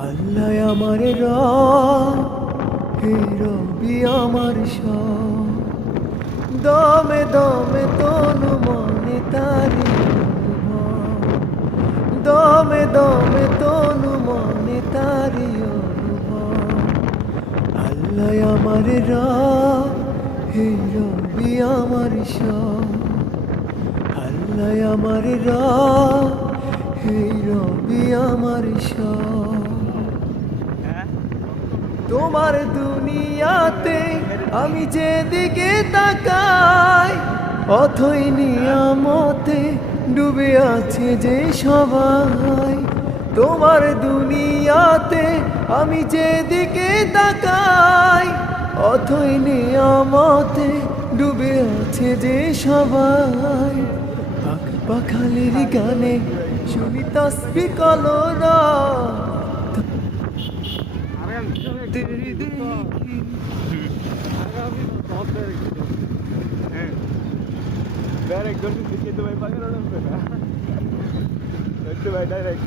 আল্লাহ আমার হে রবি আমার সব, দমে দমে তনু মনে তারি অনুভব, দমে দমে তনু মনে তারি অনুভব। আল্লাহ আমার হে রবি আমার সব, আল্লাহ আমার হে রবি আমার সব। তোমার দুনিয়াতে আমি যেদিকে তাকাই, অথই নিয়ামতে ডুবে আছে যে সবাই। তোমার দুনিয়াতে আমি যেদিকে তাকাই, অথই নিয়ামতে ডুবে আছে যে সবাই। পাখ পাখালির গানে শুনি তসবি কলরা, तेरी देखी डायरेक्ट तो भाई पागर तो भाई डायरेक्ट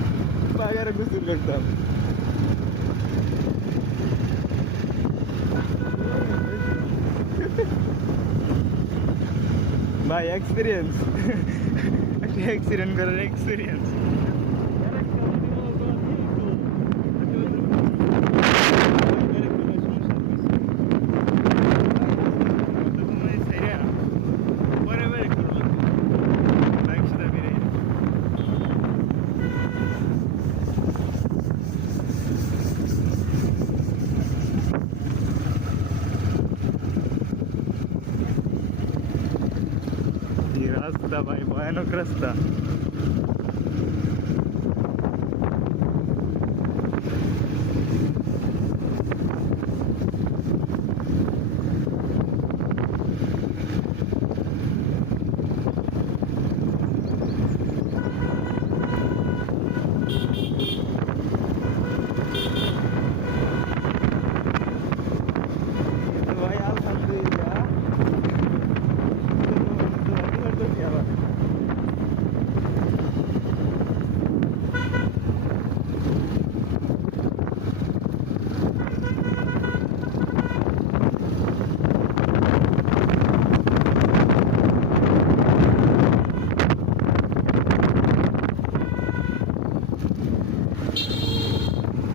पागर गुस्से करता भाई एक्सपीरियंस एक्सीडेंट करें एक्सपीरियंस रास्ता भाई भयानक रास्ता